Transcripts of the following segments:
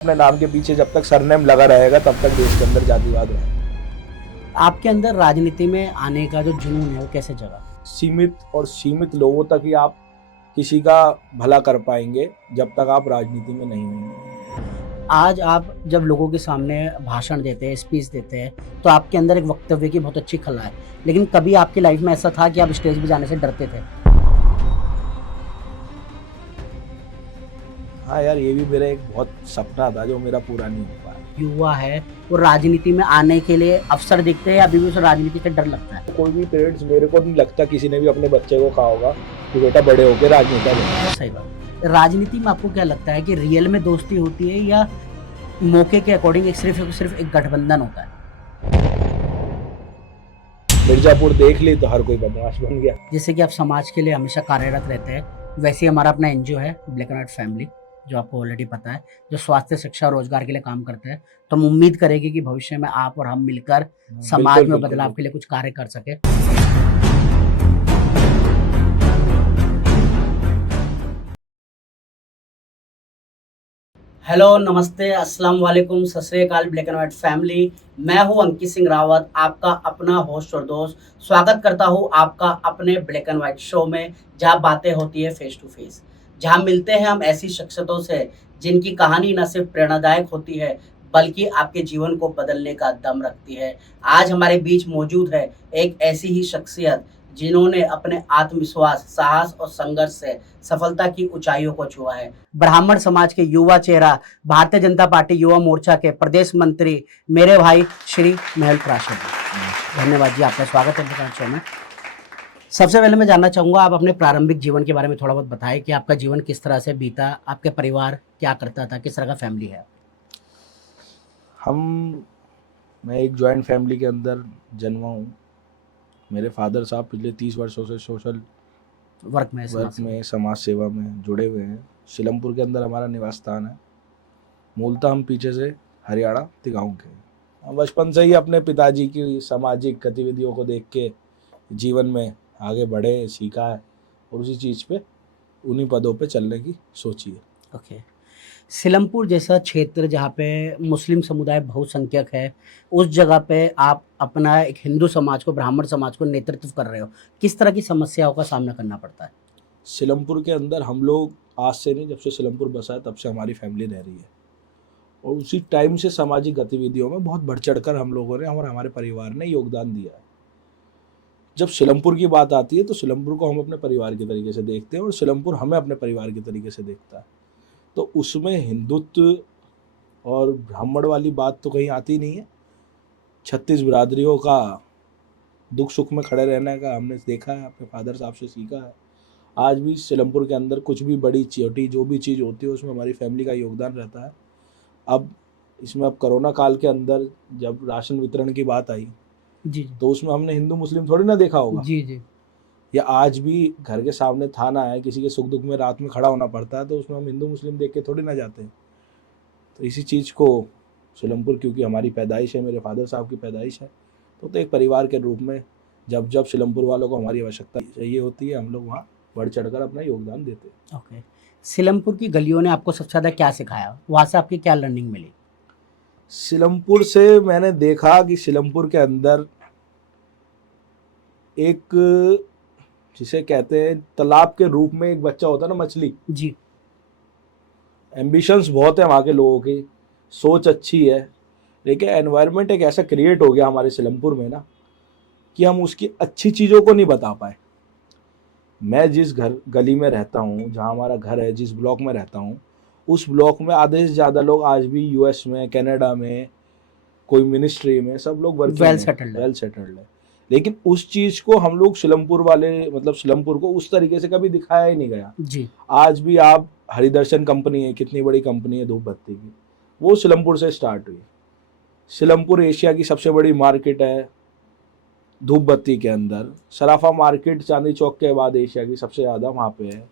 अपने नाम के पीछे जब तक सरनेम लगा रहेगा तब तक देश के अंदर जातिवाद रहेगा। आपके अंदर राजनीति में आने का जो जुनून है वो कैसे जगा? सीमित लोगों तक ही आप किसी का भला कर पाएंगे जब तक आप राजनीति में नहीं होंगे। आज आप जब लोगों के सामने भाषण देते हैं, स्पीच देते हैं, तो आपके अंदर एक वक्तव्य की बहुत अच्छी कला है। लेकिन कभी आपकी लाइफ में ऐसा था कि आप स्टेज पे जाने से डरते थे? हाँ यार, ये भी मेरा एक बहुत सपना था जो मेरा पूरा नहीं हो पाया। युवा है वो राजनीति में आने के लिए अवसर दिखते हैं या अभी भी उसे राजनीति से डर लगता है? कोई भी पेरेंट्स, मेरे को नहीं लगता किसी ने भी अपने बच्चे को कहा होगा कि बेटा बड़े होकर राजनेता बनो। सही बात। राजनीति में आपको क्या लगता है कि रियल में दोस्ती होती है या मौके के अकॉर्डिंग एक सिर्फ एक गठबंधन होता है? मिर्जापुर देख ली तो हर कोई बदमाश बन गया। जैसे कि आप समाज के लिए हमेशा कार्यरत रहते हैं, वैसे ही हमारा अपना एनजीओ है ब्लैक एंड व्हाइट फैमिली, जो आपको ऑलरेडी पता है, जो स्वास्थ्य, शिक्षा, रोजगार के लिए काम करते हैं। तो हम उम्मीद करेंगे कि भविष्य में आप और हम मिलकर समाज बिल्कुल, में बिल्कुल, बदलाव के लिए कुछ कार्य कर सके। हेलो, नमस्ते, अस्सलाम वालेकुम, सत श्री अकाल ब्लैक एंड व्हाइट फैमिली। मैं हूं अंकित सिंह रावत, आपका अपना होस्ट और दोस्त। स्वागत करता हूं आपका अपने ब्लैक एंड व्हाइट शो में, जहां बातें होती है फेस टू फेस, जहां मिलते हैं हम ऐसी शख्सियतों से जिनकी कहानी न सिर्फ प्रेरणादायक होती है बल्कि आपके जीवन को बदलने का दम रखती है। आज हमारे बीच मौजूद है एक ऐसी ही शख्सियत जिन्होंने अपने आत्मविश्वास, साहस और संघर्ष से सफलता की ऊंचाइयों को छुआ है। ब्राह्मण समाज के युवा चेहरा, भारतीय जनता पार्टी युवा मोर्चा के प्रदेश मंत्री मेरे भाई श्री मेहुल प्राशर जी। धन्यवाद जी, आपका स्वागत है शो में। सबसे पहले मैं जानना चाहूंगा, आप अपने प्रारंभिक जीवन के बारे में थोड़ा बहुत बताएं कि आपका जीवन किस तरह से बीता, आपके परिवार क्या करता था, किस तरह का फैमिली है? मैं एक जॉइंट फैमिली के अंदर जन्मा हूँ। मेरे फादर साहब पिछले 30 वर्षों से सोशल वर्क में, समाज सेवा में जुड़े हुए हैं। सिलमपुर के अंदर हमारा निवास स्थान है। मूलतः हम पीछे से हरियाणा तिगांव के हैं। बचपन से ही अपने पिताजी की सामाजिक गतिविधियों को देख के जीवन में आगे बढ़े, सीखा है और उसी चीज़ पे, उन्हीं पदों पे चलने की सोची है। ओके। सिलमपुर जैसा क्षेत्र जहाँ पे मुस्लिम समुदाय बहुसंख्यक है, उस जगह पे आप अपना एक हिंदू समाज को, ब्राह्मण समाज को नेतृत्व कर रहे हो, किस तरह की समस्याओं का सामना करना पड़ता है? सिलमपुर के अंदर हम लोग आज से नहीं, जब से सिलमपुर बसा है तब से हमारी फैमिली रह रही है और उसी टाइम से सामाजिक गतिविधियों में बहुत बढ़ चढ़ कर हम लोगों ने और हमारे परिवार ने योगदान दिया है। जब सिलमपुर की बात आती है तो सिलमपुर को हम अपने परिवार के तरीके से देखते हैं और सिलमपुर हमें अपने परिवार के तरीके से देखता है। तो उसमें हिंदुत्व और ब्राह्मण वाली बात तो कहीं आती नहीं है। 36 बिरादरियों का दुख सुख में खड़े रहने का हमने देखा है, अपने फादर साहब से सीखा है। आज भी सिलमपुर के अंदर कुछ भी बड़ी छोटी जो भी चीज़ होती है उसमें हमारी फैमिली का योगदान रहता है। अब कोरोना काल के अंदर जब राशन वितरण की बात आई जी तो उसमें हमने हिंदू मुस्लिम थोड़ी ना देखा होगा। जी जी। या आज भी घर के सामने थाना है, किसी के सुख दुख में रात में खड़ा होना पड़ता है तो उसमें हम हिंदू मुस्लिम देख के थोड़ी ना जाते हैं। तो इसी चीज़ को सिलमपुर, क्योंकि हमारी पैदाइश है, मेरे फादर साहब की पैदाइश है, तो एक परिवार के रूप में जब जब सिलमपुर वालों को हमारी आवश्यकता चाहिए होती है, हम लोग वहाँ बढ़ चढ़कर अपना योगदान देते हैं। ओके। सिलमपुर की गलियों ने आपको सबसे ज़्यादा क्या सिखाया? वहाँ से आपकी क्या लर्निंग मिली? सिलमपुर से मैंने देखा कि सिलमपुर के अंदर एक, जिसे कहते हैं तालाब के रूप में एक बच्चा होता है ना, मछली जी। एम्बिशंस बहुत है वहाँ के लोगों की, सोच अच्छी है, लेकिन एनवायरनमेंट एक ऐसा क्रिएट हो गया हमारे सिलमपुर में ना कि हम उसकी अच्छी चीज़ों को नहीं बता पाए। मैं जिस गली में रहता हूँ, जहाँ हमारा घर है, जिस ब्लॉक में रहता हूँ, उस ब्लॉक में आधे से ज़्यादा लोग आज भी यूएस में, कनाडा में, कोई मिनिस्ट्री में, सब लोग वेल सेटल्ड है। लेकिन उस चीज़ को हम लोग सिलमपुर वाले, मतलब सिलमपुर को उस तरीके से कभी दिखाया ही नहीं गया जी। आज भी आप हरिदर्शन कंपनी है, कितनी बड़ी कंपनी है धूप बत्ती की, वो सिलमपुर से स्टार्ट हुई। सिलमपुर एशिया की सबसे बड़ी मार्केट है धूप बत्ती के अंदर। सराफा मार्केट चांदी चौक के बाद एशिया की सबसे ज़्यादा वहाँ पे है।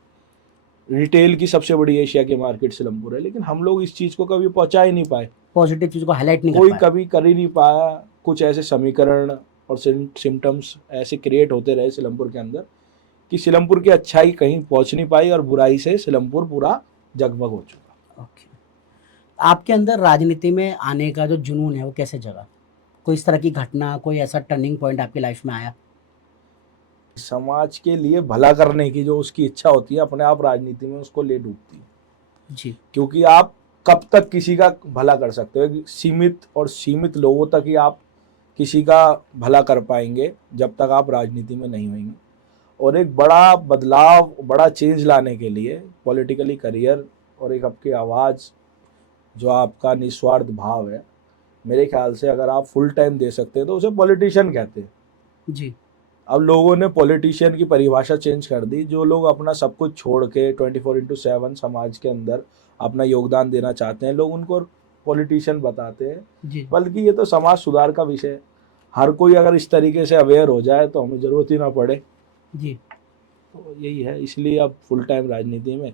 रिटेल की सबसे बड़ी एशिया की मार्केट सिलमपुर है, लेकिन हम लोग इस चीज़ को कभी पहुँचा ही नहीं पाए, पॉजिटिव चीज़ को हाईलाइट नहीं कोई कर पाए। कभी कर ही नहीं पाया। कुछ ऐसे समीकरण और सिम्टम्स ऐसे क्रिएट होते रहे सिलमपुर के अंदर कि सिलमपुर की अच्छाई कहीं पहुंच नहीं पाई और बुराई से सिलमपुर पूरा जगमग हो चुका। ओके। आपके अंदर राजनीति में आने का जो जुनून है वो कैसे जगा? कोई इस तरह की घटना, कोई ऐसा टर्निंग पॉइंट आपकी लाइफ में आया? समाज के लिए भला करने की जो उसकी इच्छा होती है अपने आप राजनीति में उसको ले डूबती है। जी, क्योंकि आप कब तक किसी का भला कर सकते हो? एक सीमित लोगों तक ही आप किसी का भला कर पाएंगे जब तक आप राजनीति में नहीं होंगे। और एक बड़ा बदलाव, बड़ा चेंज लाने के लिए पॉलिटिकली करियर और एक आपकी आवाज़, जो आपका निस्वार्थ भाव है, मेरे ख्याल से अगर आप फुल टाइम दे सकते हैं तो उसे पॉलिटिशियन कहते हैं। जी, अब लोगों ने पॉलिटिशियन की परिभाषा चेंज कर दी। जो लोग अपना सब कुछ छोड़ के 24/7 समाज के अंदर अपना योगदान देना चाहते हैं, लोग उनको पॉलिटिशियन बताते हैं। जी, बल्कि ये तो समाज सुधार का विषय है। हर कोई अगर इस तरीके से अवेयर हो जाए तो हमें ज़रूरत ही ना पड़े। जी। तो यही है, इसलिए अब फुल टाइम राजनीति में।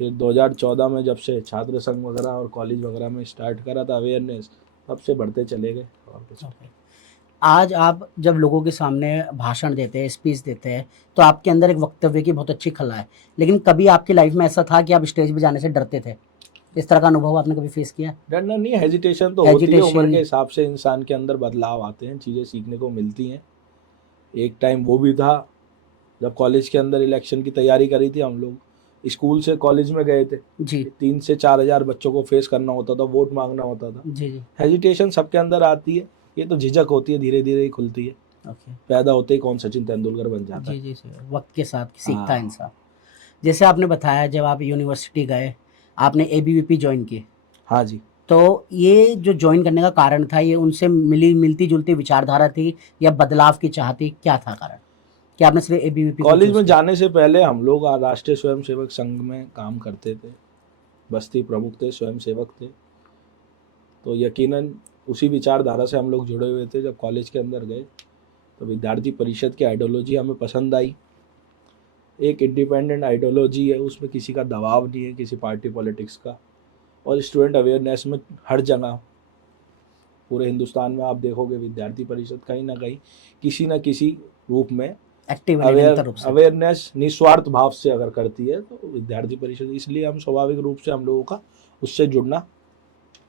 फिर 2014 में जब से छात्र संघ वगैरह और कॉलेज वगैरह में स्टार्ट करा था अवेयरनेस, तब से बढ़ते चले गए और कुछ। ओके। आज आप जब लोगों के सामने भाषण देते हैं, स्पीच देते हैं, तो आपके अंदर एक वक्तव्य की बहुत अच्छी कला है। लेकिन कभी आपकी लाइफ में ऐसा था कि आप स्टेज पे जाने से डरते थे? इस तरह का अनुभव आपने कभी फेस किया है? डरना नहीं, हेजिटेशन तो होती है। उम्र हेजिटेशन। के हिसाब से इंसान के अंदर बदलाव आते हैं, चीज़ें सीखने को मिलती हैं। एक टाइम वो भी था जब कॉलेज के अंदर इलेक्शन की तैयारी करी थी, हम लोग स्कूल से कॉलेज में गए थे। जी, 3 से 4 हज़ार बच्चों को फेस करना होता था, वोट मांगना होता था। जी, जी। हेजिटेशन सबके अंदर आती है, ये तो झिझक होती है, धीरे धीरे ही खुलती है। ओके। पैदा होते ही कौन सचिन तेंदुलकर बन जाता जी, है। जी, जी। वक़्त के साथ सीखता है हाँ इंसान। जैसे आपने बताया जब आप यूनिवर्सिटी गए, आपने एबीवीपी जॉइन की। हाँ जी। तो ये जो जॉइन करने का कारण था, ये उनसे मिलती-जुलती विचारधारा थी या बदलाव की चाह थी? क्या था कारण कि आपने सिर्फ़ एबीवीपी को कॉलेज चूज़ में किया? जाने से पहले हम लोग राष्ट्रीय स्वयंसेवक संघ में काम करते थे, बस्ती प्रमुख थे, स्वयंसेवक थे। तो यकीनन उसी विचारधारा से हम लोग जुड़े हुए थे। जब कॉलेज के अंदर गए तो विद्यार्थी परिषद की आइडियोलॉजी हमें पसंद आई। एक इंडिपेंडेंट आइडियोलॉजी है, उसमें किसी का दबाव नहीं है, किसी पार्टी पॉलिटिक्स का। और स्टूडेंट अवेयरनेस में हर जगह पूरे हिंदुस्तान में आप देखोगे विद्यार्थी परिषद कहीं ना कहीं किसी न किसी रूप में एक्टिव है निरंतर रूप से। अवेयरनेस निस्वार्थ भाव से अगर करती है तो विद्यार्थी परिषद, इसलिए हम स्वाभाविक रूप से हम लोगों का उससे जुड़ना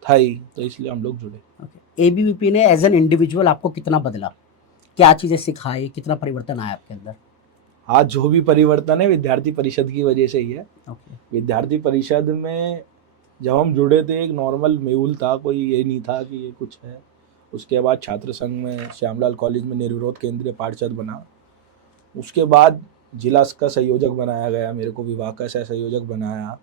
था ही, तो इसलिए हम लोग जुड़े। ओके। एबीवीपी ने एज़ एन इंडिविजुअल आपको कितना बदला? क्या चीज़ें सिखाई? कितना परिवर्तन आया आपके अंदर? आज जो भी परिवर्तन है विद्यार्थी परिषद की वजह से ही है। ओके। विद्यार्थी परिषद में जब हम जुड़े थे एक नॉर्मल मेहुल था, कोई ये नहीं था कि ये कुछ है। उसके बाद छात्र संघ में श्यामलाल कॉलेज में निर्विरोध केंद्रीय पार्षद बना। उसके बाद जिला का संयोजक बनाया गया, मेरे को विभाग का सह संयोजक बनाया।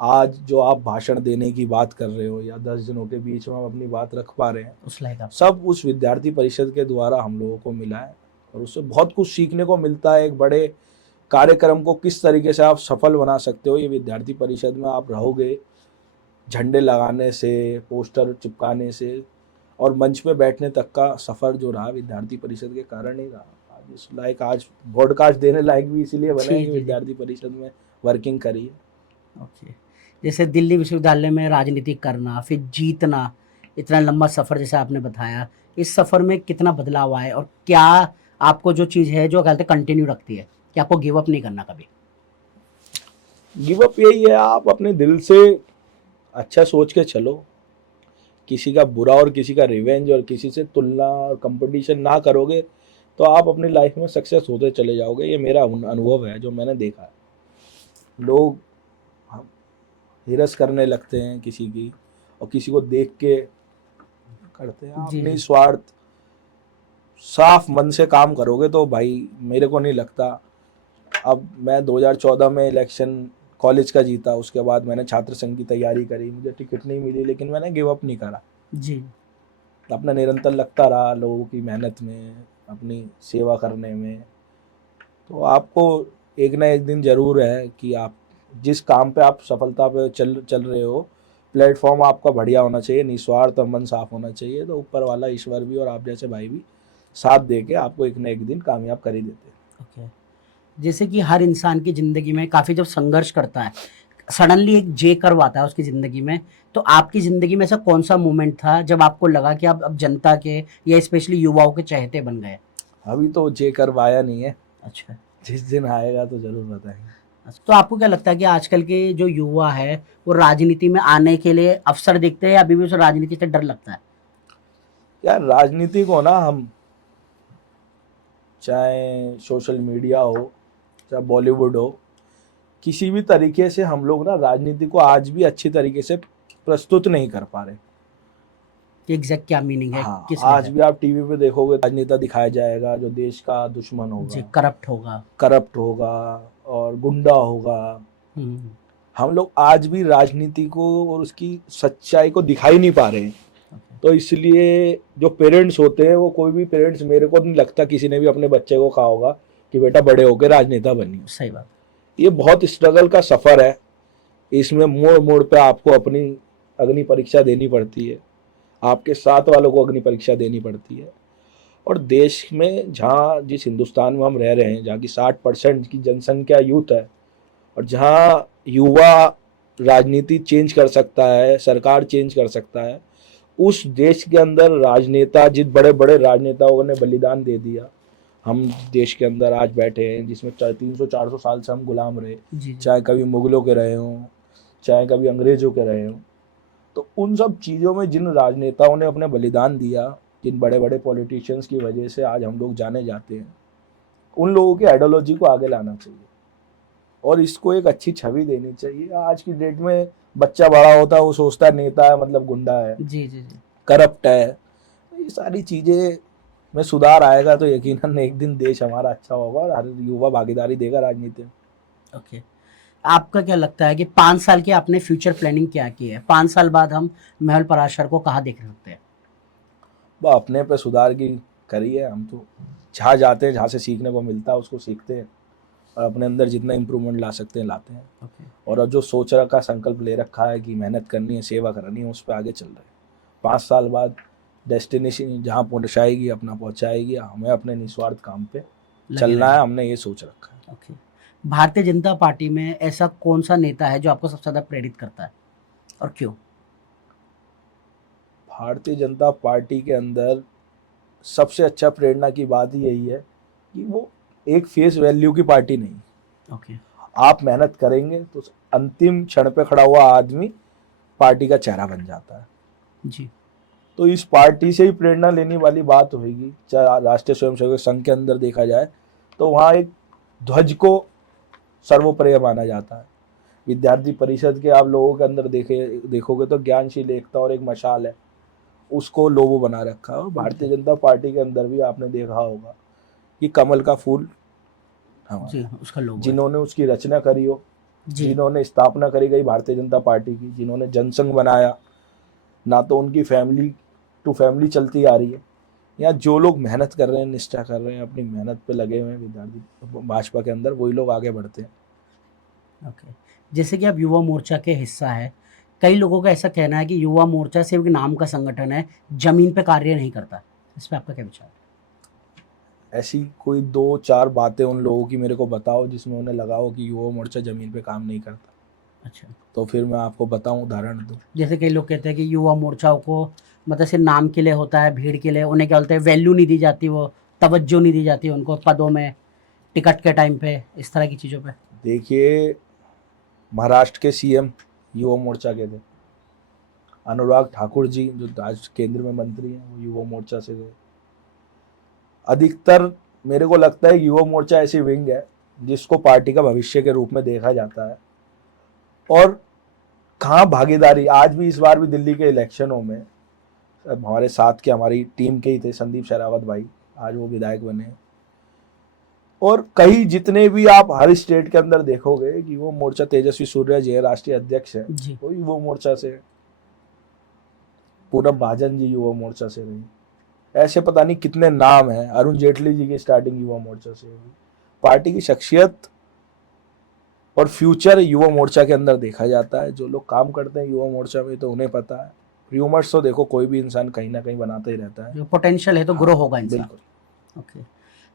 आज जो आप भाषण देने की बात कर रहे हो या 10 जनों के बीच में हम अपनी बात रख पा रहे हैं, उस लायक आप। सब उस विद्यार्थी परिषद के द्वारा हम लोगों को मिला है। और उससे बहुत कुछ सीखने को मिलता है। एक बड़े कार्यक्रम को किस तरीके से आप सफल बना सकते हो, ये विद्यार्थी परिषद में आप रहोगे। झंडे लगाने से, पोस्टर चिपकाने से और मंच पे बैठने तक का सफ़र जो रहा विद्यार्थी परिषद के कारण ही रहा। आज इस लायक, आज पॉडकास्ट देने लायक भी इसीलिए बने जी, हैं कि जी, जी। विद्यार्थी परिषद में वर्किंग करी है। ओके। जैसे दिल्ली विश्वविद्यालय में राजनीति करना, फिर जीतना, इतना लंबा सफ़र जैसे आपने बताया, इस सफ़र में कितना बदलाव आया और क्या आपको जो चीज़ है जो कहते हैं कंटिन्यू रखती है, कि आपको गिव अप नहीं करना कभी? गिव अप यही है, आप अपने दिल से अच्छा सोच के चलो। किसी का बुरा और किसी का रिवेंज और किसी से तुलना और कंपटीशन ना करोगे तो आप अपनी लाइफ में सक्सेस होते चले जाओगे। ये मेरा अनुभव है, जो मैंने देखा है। लोग हिरस करने लगते हैं किसी की और किसी को देख के करते हैं। आप जी, अपनी जी। स्वार्थ साफ मन से काम करोगे तो भाई मेरे को नहीं लगता। अब मैं 2014 में इलेक्शन कॉलेज का जीता, उसके बाद मैंने छात्र संघ की तैयारी करी, मुझे टिकट नहीं मिली, लेकिन मैंने गिव अप नहीं करा। जी, अपना निरंतर लगता रहा लोगों की मेहनत में, अपनी सेवा करने में। तो आपको एक ना एक दिन ज़रूर है कि आप जिस काम पे आप सफलता पे चल रहे हो, प्लेटफॉर्म आपका बढ़िया होना चाहिए, निस्वार्थ और मन साफ होना चाहिए। तो ऊपर वाला ईश्वर भी और आप जैसे भाई भी साथ दे के आपको एक ना एक दिन कामयाब कर ही देते हैं। ओके। जैसे कि हर इंसान की ज़िंदगी में काफ़ी जब संघर्ष करता है, सडनली एक जे कर्व आता है उसकी ज़िंदगी में, तो आपकी ज़िंदगी में ऐसा कौन-सा मोमेंट था जब आपको लगा कि आप अब जनता के या स्पेशली युवाओं के चहेते बन गए? अभी तो जे कर्व आया नहीं है, अच्छा, जिस दिन आएगा तो ज़रूर बताएंगे। तो आपको क्या लगता है कि आजकल के जो युवा है वो राजनीति में आने के लिए अवसर देखते हैं या अभी भी उसे राजनीति से डर लगता है? यार राजनीति को ना हम, चाहे सोशल मीडिया हो, चाहे बॉलीवुड हो, किसी भी तरीके से हम लोग ना राजनीति को आज भी अच्छी तरीके से प्रस्तुत नहीं कर पा रहे। कि एग्जैक्ट क्या मीनिंग है, हाँ, किस आज लिए भी आप टीवी पे देखोगे राजनेता दिखाया जाएगा जो देश का दुश्मन है? जी, होगा, करप्ट होगा। करप्ट होगा और गुंडा होगा। हम्म, हम लोग आज भी राजनीति को और उसकी सच्चाई को दिखा ही नहीं पा रहे हैं। ओके, तो इसलिए जो पेरेंट्स होते हैं, वो कोई भी पेरेंट्स, मेरे को नहीं लगता किसी ने भी अपने बच्चे को कहा होगा कि बेटा बड़े होकर राजनेता बनिए। सही बात। ये बहुत स्ट्रगल का सफर है। इसमें मोड़ मोड़ पे आपको अपनी अग्नि परीक्षा देनी पड़ती है, आपके साथ वालों को अग्नि परीक्षा देनी पड़ती है। और देश में जहाँ, जिस हिंदुस्तान में हम रह रहे हैं, जहाँ की 60% की जनसंख्या यूथ है, और जहाँ युवा राजनीति चेंज कर सकता है, सरकार चेंज कर सकता है, उस देश के अंदर राजनेता, जिन बड़े बड़े राजनेताओं ने बलिदान दे दिया, हम देश के अंदर आज बैठे हैं जिसमें 300-400 साल से हम गुलाम रहे, जी, चाहे कभी मुगलों के रहे हों, चाहे कभी अंग्रेजों के रहे हों। तो उन सब चीज़ों में जिन राजनेताओं ने अपने बलिदान दिया, जिन बड़े बड़े पॉलिटिशियंस की वजह से आज हम लोग जाने जाते हैं, उन लोगों की आइडियोलॉजी को आगे लाना चाहिए और इसको एक अच्छी छवि देनी चाहिए। आज की डेट में बच्चा बड़ा होता है, वो सोचता है नेता है मतलब गुंडा है, जी, जी, जी। करप्ट है। ये सारी चीज़ें में सुधार आएगा तो यकीनन एक दिन देश हमारा अच्छा होगा और हर युवा भागीदारी देगा राजनीति में। ओके, आपका क्या लगता है कि 5 साल की आपने फ्यूचर प्लानिंग क्या की है? 5 साल बाद हम महल पराशर को कहाँ देख सकते हैं? बस अपने पे सुधार की करिए। हम तो जहाँ जाते हैं, जहाँ से सीखने को मिलता है उसको सीखते हैं और अपने अंदर जितना इम्प्रूवमेंट ला सकते हैं लाते हैं। ओके, और अब जो सोच रखा, संकल्प ले रखा है कि मेहनत करनी है, सेवा करनी है, उस पर आगे चल रहे हैं। 5 साल बाद डेस्टिनेशन जहाँ पहुँचाएगी, अपना पहुँचाएगी, हमें अपने निस्वार्थ काम पे लगे चलना रहेंगे। है, हमने ये सोच रखा है। ओके, भारतीय जनता पार्टी में ऐसा कौन सा नेता है जो आपको सबसे ज़्यादा प्रेरित करता है और क्यों? भारतीय जनता पार्टी के अंदर सबसे अच्छा प्रेरणा की बात ही यही है कि वो एक फेस वैल्यू की पार्टी नहीं। ओके, आप मेहनत करेंगे तो अंतिम क्षण पे खड़ा हुआ आदमी पार्टी का चेहरा बन जाता है। जी, तो इस पार्टी से ही प्रेरणा लेने वाली बात होगी। चाहे राष्ट्रीय स्वयंसेवक संघ के अंदर देखा जाए तो वहाँ एक ध्वज को सर्वोपरि माना जाता है। विद्यार्थी परिषद के आप लोगों के अंदर देखोगे तो ज्ञानशील एकता और एक मशाल है, उसको लोगो बना रखा है। और भारतीय जनता पार्टी के अंदर भी आपने देखा होगा कि कमल का फूल हमारा, जी, उसका लोगो है। जिन्होंने उसकी रचना करी हो, जी, जिन्होंने स्थापना करी गई भारतीय जनता पार्टी की, जिन्होंने जनसंघ बनाया, ना तो उनकी फैमिली टू फैमिली चलती आ रही है, या जो लोग मेहनत कर रहे हैं, निष्ठा कर रहे हैं, अपनी मेहनत पे लगे हुए हैं विद्यार्थी भाजपा के अंदर, वही लोग आगे बढ़ते हैं। ओके। जैसे कि आप युवा मोर्चा के हिस्सा है, कई लोगों का ऐसा कहना है कि युवा मोर्चा सिर्फ एक नाम का संगठन है, ज़मीन पे कार्य नहीं करता। इस पे आपका क्या विचार है? ऐसी कोई 2-4 बातें उन लोगों की मेरे को बताओ जिसमें उन्हें लगा हो कि युवा मोर्चा जमीन पे काम नहीं करता, अच्छा, तो फिर मैं आपको बताऊं, उदाहरण दूं। जैसे कई लोग कहते हैं कि युवा मोर्चाओं को मतलब सिर्फ नाम के लिए होता है, भीड़ के लिए, उन्हें क्या बोलते हैं वैल्यू नहीं दी जाती, वो तवज्जो नहीं दी जाती उनको पदों में, टिकट के टाइम पे, इस तरह की चीज़ों पे। देखिए, महाराष्ट्र के सीएम युवा मोर्चा के थे। अनुराग ठाकुर जी जो आज केंद्र में मंत्री हैं, वो युवा मोर्चा से गए। अधिकतर मेरे को लगता है युवा मोर्चा ऐसी विंग है जिसको पार्टी का भविष्य के रूप में देखा जाता है। और कहाँ भागीदारी, आज भी इस बार भी दिल्ली के इलेक्शनों में हमारे साथ के, हमारी टीम के ही थे संदीप शेरावत भाई, आज वो विधायक बने। और कई जितने भी आप हर स्टेट के अंदर देखोगे कि वो मोर्चा, तेजस्वी सूर्या जी राष्ट्रीय अध्यक्ष है, जी, वो युवा मोर्चा से है। पूनम महाजन जी युवा मोर्चा से रही। ऐसे पता नहीं कितने नाम हैं, अरुण जेटली जी की स्टार्टिंग युवा मोर्चा से हुई। पार्टी की शख्सियत और फ्यूचर युवा मोर्चा के अंदर देखा जाता है। जो लोग काम करते हैं युवा मोर्चा में तो उन्हें पता है। र्यूमर्स तो देखो कोई भी इंसान कहीं ना कहीं बनाता ही रहता है। जो पोटेंशियल है तो ग्रो होगा इंसान। बिल्कुल। ओके,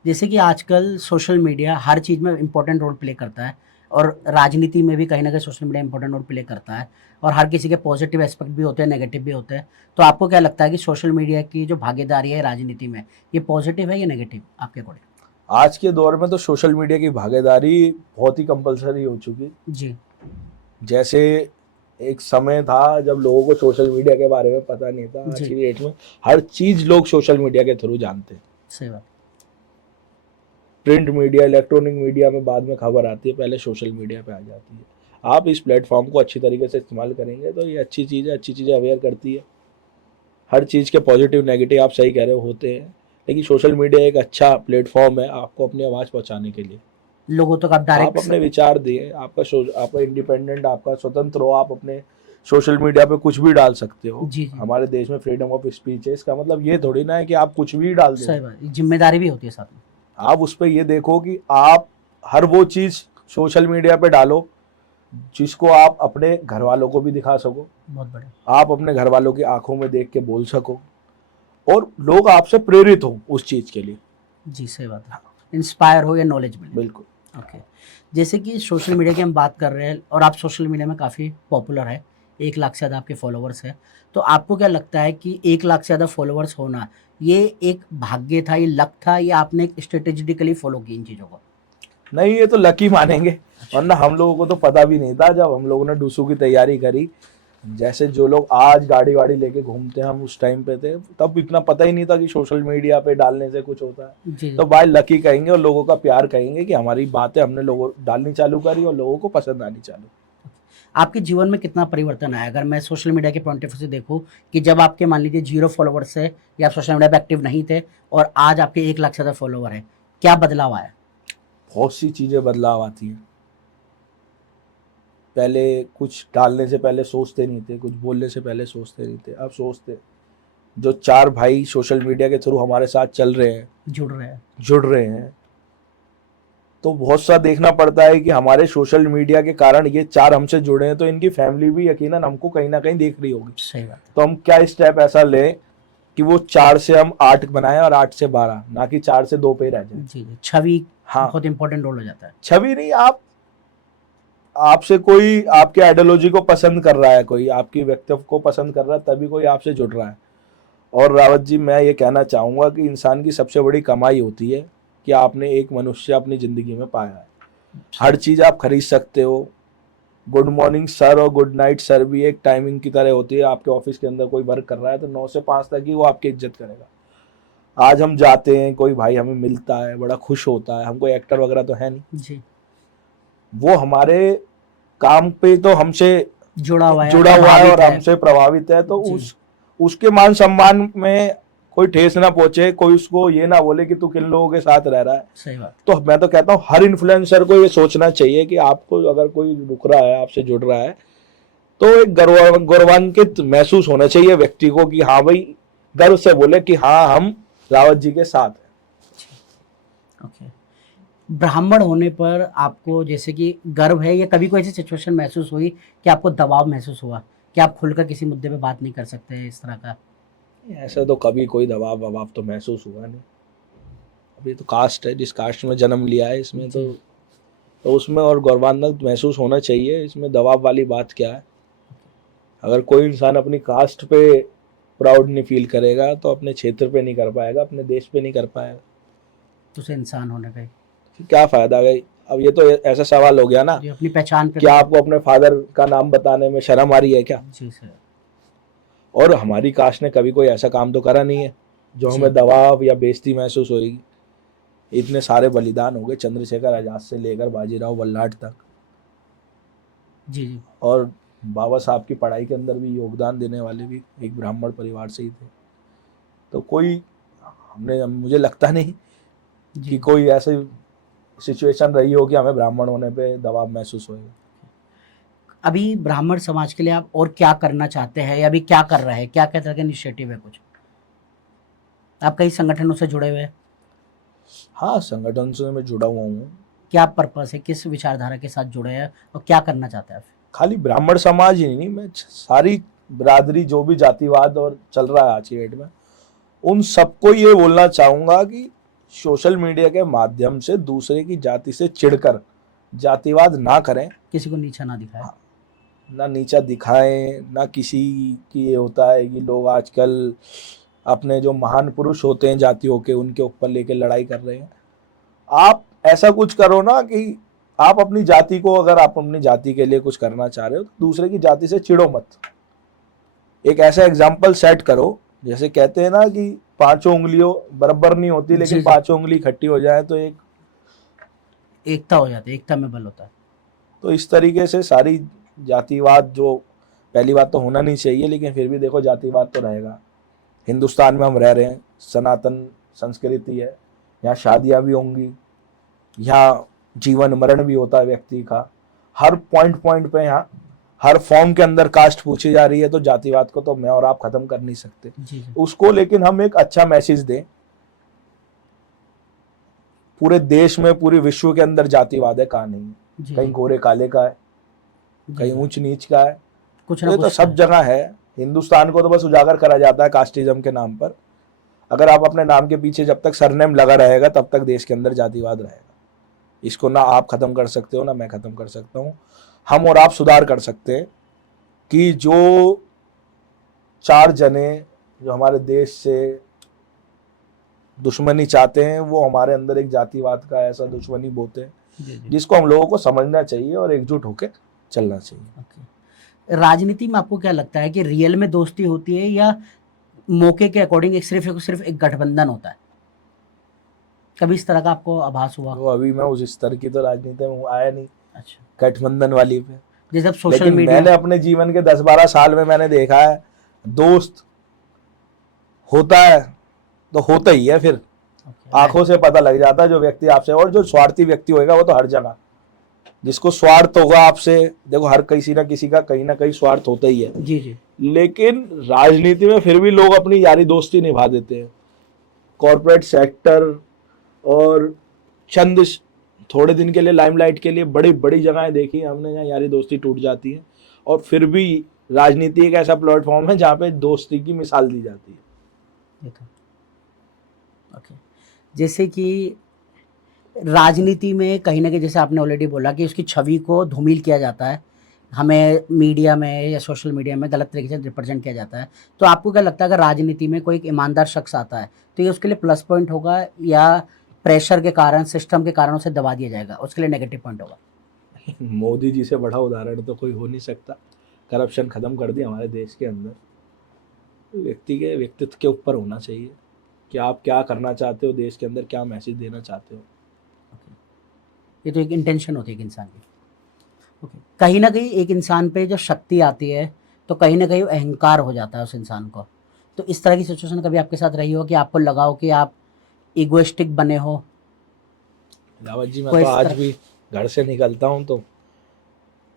जैसे कि आजकल सोशल मीडिया हर चीज़ में इम्पोर्टेंट रोल प्ले करता है और राजनीति में भी कहीं ना कहीं social media important role play करता है और हर किसी के पॉजिटिव एस्पेक्ट भी होते हैं, नेगेटिव भी होते हैं। तो आपको क्या लगता है कि सोशल मीडिया की जो भागीदारी है राजनीति में, ये पॉजिटिव है या नेगेटिव आपके अकॉर्डिंग? आज के दौर में तो सोशल मीडिया की भागीदारी बहुत ही कंपलसरी हो चुकी। जी जैसे एक समय था जब लोगों को सोशल मीडिया के बारे में पता नहीं था, आज जी। की डेट में हर चीज लोग सोशल मीडिया के थ्रू जानते हैं। सही बात। प्रिंट मीडिया, इलेक्ट्रॉनिक मीडिया में बाद में खबर आती है, पहले सोशल मीडिया पे आ जाती है। आप इस प्लेटफॉर्म को अच्छी तरीके से इस्तेमाल करेंगे तो ये अच्छी चीज़ है, अच्छी चीज़ें अवेयर करती है। हर चीज़ के पॉजिटिव नेगेटिव आप सही कह रहे हो होते हैं, लेकिन सोशल मीडिया एक अच्छा प्लेटफॉर्म है आपको अपनी आवाज़ पहुंचाने के लिए। लोगों तक आप आप डायरेक्ट। अपने विचार दिए, आपका इंडिपेंडेंट, आपका स्वतंत्र हो, आप अपने सोशल मीडिया पे कुछ भी डाल सकते हो। जी जी। हमारे देश में फ्रीडम ऑफ स्पीच है, इसका मतलब ये थोड़ी ना है कि आप कुछ भी डाल सही दो। बात, जिम्मेदारी भी होती है साथ में। आप उस पर ये देखो कि आप हर वो चीज़ सोशल मीडिया पे डालो जिसको आप अपने घर वालों को भी दिखा सको, बहुत बढ़िया। आप अपने घर वालों की आंखों में देख के बोल सको और लोग आपसे प्रेरित हो उस चीज़ के लिए। जी सही बात है, इंस्पायर हो या नॉलेज मिले। बिल्कुल। ओके। जैसे कि सोशल मीडिया की हम बात कर रहे हैं और आप सोशल मीडिया में काफ़ी पॉपुलर है, 1 लाख से ज़्यादा आपके फॉलोवर्स हैं। तो आपको क्या लगता है कि 1 लाख से ज़्यादा फॉलोवर्स होना, ये एक भाग्य था, ये लक था, या आपने एक स्ट्रेटेजिकली फॉलो की इन चीज़ों को? नहीं, ये तो लकी मानेंगे, वरना हम लोगों को तो पता भी नहीं था जब हम लोगों ने डूसू की तैयारी करी। जैसे जो लोग आज गाड़ी वाड़ी लेके घूमते हैं, हम उस टाइम पे थे, तब इतना पता ही नहीं था कि सोशल मीडिया पे डालने से कुछ होता है। जी तो भाई लकी कहेंगे और लोगों का प्यार कहेंगे कि हमारी बातें हमने लोगों डालनी चालू करी और लोगों को पसंद आनी चालू। आपके जीवन में कितना परिवर्तन आया? अगर मैं सोशल मीडिया के पॉइंट ऑफ व्यू से देखूँ कि जब आपके मान लीजिए 0 फॉलोवर्स है या आप सोशल मीडिया पे एक्टिव नहीं थे और आज आपके 1 लाख से ज़्यादा फॉलोवर हैं, क्या बदलाव आया? बहुत सी चीज़ें बदलाव आती हैं। पहले कुछ डालने से पहले सोचते नहीं थे, कुछ बोलने से पहले सोचते नहीं थे, अब सोचते। जो 4 भाई सोशल मीडिया के थ्रू हमारे साथ चल रहे हैं, जुड़ रहे हैं, तो बहुत सा देखना पड़ता है कि हमारे सोशल मीडिया के कारण ये 4 हमसे जुड़े हैं, तो इनकी फैमिली भी यकीनन हमको कहीं ना कहीं देख रही होगी। सही बात है। तो हम क्या स्टेप ऐसा लें कि वो 4 से हम 8 बनाएं और 8 से 12, ना कि 4 से 2 पे रह जाए। जी जी, छवि हाँ, बहुत इंपॉर्टेंट रोल हो जाता है। छवि नहीं, आपसे कोई आपके आइडियोलॉजी को पसंद कर रहा है, कोई आपकी व्यक्तित्व को पसंद कर रहा है, तभी कोई आपसे जुड़ रहा है। और रावत जी, मैं ये कहना चाहूँगा कि इंसान की सबसे बड़ी कमाई होती है कि आपने एक मनुष्य अपनी ज़िंदगी में पाया है। हर चीज़ आप खरीद सकते हो। गुड मॉर्निंग सर और गुड नाइट सर भी एक टाइमिंग की तरह होती है। आपके ऑफिस के अंदर कोई वर्क कर रहा है तो 9 से 5 तक ही वो आपकी इज्जत करेगा। आज हम जाते हैं, कोई भाई हमें मिलता है, बड़ा खुश होता है, हम कोई एक्टर वगैरह तो है नहीं जी, वो हमारे काम पे तो हमसे जुड़ा हुआ है, जुड़ा हुआ है और प्रभावित है। हमसे प्रभावित है, तो जी, उसके मान सम्मान में कोई ठेस ना पहुंचे, कोई उसको ये ना बोले कि तू किन लोगों के साथ रह रहा है। सही बात। तो मैं तो कहता हूँ हर इन्फ्लुएंसर को ये सोचना चाहिए कि आपको अगर कोई रुक रहा है, आपसे जुड़ रहा है, तो एक गौरवान्वित महसूस होना चाहिए व्यक्ति को कि हाँ भाई, गर्व से बोले कि हाँ हम रावत जी के साथ हैं। ओके। ब्राह्मण होने पर आपको जैसे कि गर्व है, या कभी कोई ऐसी सिचुएशन महसूस हुई कि आपको दबाव महसूस हुआ कि आप खुलकर किसी मुद्दे पे बात नहीं कर सकते, इस तरह का? ऐसा तो कभी कोई दबाव वबाव तो महसूस हुआ नहीं। अभी तो कास्ट है, जिस कास्ट में जन्म लिया है इसमें तो उसमें और गौरवान्वित महसूस होना चाहिए। इसमें दबाव वाली बात क्या है? अगर कोई इंसान अपनी कास्ट पे प्राउड नहीं फील करेगा तो अपने क्षेत्र पे नहीं कर पाएगा, अपने देश पे नहीं कर पाएगा, तो उसे इंसान होने का क्या फायदा गई? अब ये तो ऐसा सवाल हो गया ना जो अपनी पहचान पे। कि आपको अपने फादर का नाम बताने में शर्म आ रही है क्या? जी सर। और हमारी कास्ट ने कभी कोई ऐसा काम तो करा नहीं है जो जी। हमें दबाव या बेइज्जती महसूस होगी। इतने सारे बलिदान हो गए, चंद्रशेखर आजाद से लेकर बाजीराव बल्लाट तक, जी जी। और बाबा साहब की पढ़ाई के अंदर भी योगदान देने वाले भी एक ब्राह्मण परिवार से ही थे। तो कोई मुझे लगता नहीं कि कोई ऐसी सिचुएशन रही हो कि हमें ब्राह्मण होने पे दबाव महसूस होएगा। अभी ब्राह्मण समाज के लिए आप और क्या करना चाहते हैं, या अभी क्या कर रहे हैं, क्या क्या तरह के इनिशिएटिव है कुछ? आप कई संगठनों से जुड़े हुए हैं, हाँ, संगठन से मैं जुड़ा हुआ हूँ। क्या पर्पस है, किस विचारधारा के साथ जुड़े हैं और क्या करना चाहते हैं आप? खाली ब्राह्मण समाज ही नहीं, मैं सारी बिरादरी, जो भी जातिवाद और चल रहा है आज की डेट में, उन सबको ये बोलना चाहूँगा कि सोशल मीडिया के माध्यम से दूसरे की जाति से चिढ़कर जातिवाद ना करें, किसी को नीचा ना दिखाए। ना नीचा दिखाएं, ना किसी की ये होता है कि लोग आजकल अपने जो महान पुरुष होते हैं जातियों के, उनके ऊपर लेके लड़ाई कर रहे हैं। आप ऐसा कुछ करो ना कि आप अपनी जाति को, अगर आप अपनी जाति के लिए कुछ करना चाह रहे हो तो दूसरे की जाति से चिढ़ो मत। एक ऐसा एग्जाम्पल सेट करो, जैसे कहते हैं ना कि पांचों उंगलियों बराबर नहीं होती, लेकिन जी। पांचों उंगली इकट्ठी हो जाए तो एक, एकता हो जाती है, एकता में बल होता है। तो इस तरीके से सारी जातिवाद, जो पहली बात तो होना नहीं चाहिए, लेकिन फिर भी देखो जातिवाद तो रहेगा। हिंदुस्तान में हम रह रहे हैं, सनातन संस्कृति है, यहाँ शादियां भी होंगी, यहाँ जीवन मरण भी होता है व्यक्ति का, हर पॉइंट पॉइंट पे यहाँ हर फॉर्म के अंदर कास्ट पूछी जा रही है। तो जातिवाद को तो मैं और आप खत्म कर नहीं सकते जी जी। उसको, लेकिन हम एक अच्छा मैसेज दें। पूरे देश में, पूरे विश्व के अंदर जातिवाद है, कहाँ नहीं है। जी कहीं जी। गोरे काले का है, जी कहीं जी। ऊंच नीच का है, कुछ तो ना ये तो कुछ सब जगह है। हिंदुस्तान को तो बस उजागर करा जाता है कास्टिज्म के नाम पर। अगर आप अपने नाम के पीछे जब तक सरनेम लगा रहेगा तब तक देश के अंदर जातिवाद रहेगा। इसको ना आप खत्म कर सकते हो, ना मैं खत्म कर सकता हूँ। हम और आप सुधार कर सकते हैं कि जो चार जने जो हमारे देश से दुश्मनी चाहते हैं, वो हमारे अंदर एक जातिवाद का ऐसा दुश्मनी बोते हैं, जी जी। जिसको हम लोगों को समझना चाहिए और एकजुट होकर चलना चाहिए। ओके। राजनीति में आपको क्या लगता है कि रियल में दोस्ती होती है या मौके के अकॉर्डिंग सिर्फ एक गठबंधन होता है? कभी इस तरह का आपको आभास हुआ? तो अभी मैं उस स्तर की तो राजनीति में आया नहीं, अच्छा। गठबंधन वाली पे। जैसे अब सोशल लेकिन मीडिया। मैंने अपने जीवन के 10-12 साल में मैंने देखा है, दोस्त होता है तो होता ही है, फिर ओके, आंखों से पता लग जाता है जो व्यक्ति आपसे, और जो स्वार्थी व्यक्ति होएगा वो तो हर जगह, जिसको स्वार्थ होगा आपसे, देखो हर किसी ना किसी का कहीं ना कहीं स्वार्थ होता ही है। जी जी। लेकिन राजनीति में फिर भी लोग अपनी यारी दोस्ती निभा देते हैं। कॉर्पोरेट सेक्टर और चंद थोड़े दिन के लिए लाइमलाइट के लिए बड़ी बड़ी जगहें देखी हैं हमने, जहाँ यारी दोस्ती टूट जाती है। और फिर भी राजनीति एक ऐसा प्लेटफॉर्म है जहाँ पे दोस्ती की मिसाल दी जाती है। ये तो ओके। जैसे कि राजनीति में कहीं ना कहीं, जैसे आपने ऑलरेडी बोला कि उसकी छवि को धूमिल किया जाता है, हमें मीडिया में या सोशल मीडिया में गलत तरीके से रिप्रेजेंट किया जाता है। तो आपको क्या लगता है अगर राजनीति में कोई एक ईमानदार शख्स आता है तो ये उसके लिए प्लस पॉइंट होगा या प्रेशर के कारण, सिस्टम के कारण उसे दबा दिया जाएगा, उसके लिए नेगेटिव पॉइंट होगा? मोदी जी से बड़ा उदाहरण तो कोई हो नहीं सकता। करप्शन खत्म कर दिया हमारे देश के अंदर। व्यक्ति के व्यक्तित्व के ऊपर होना चाहिए कि आप क्या करना चाहते हो देश के अंदर, क्या मैसेज देना चाहते हो। ये तो एक इंटेंशन होती है एक इंसान की। ओके। कहीं ना कहीं एक इंसान पे जब शक्ति आती है तो कहीं ना कहीं वो अहंकार हो जाता है उस इंसान को। तो इस तरह की सिचुएशन कभी आपके साथ रही हो कि आपको लगा हो कि आप इगोइस्टिक बने हो? रावत जी, मैं कोई तो इस आज तरह। भी घर से निकलता हूँ तो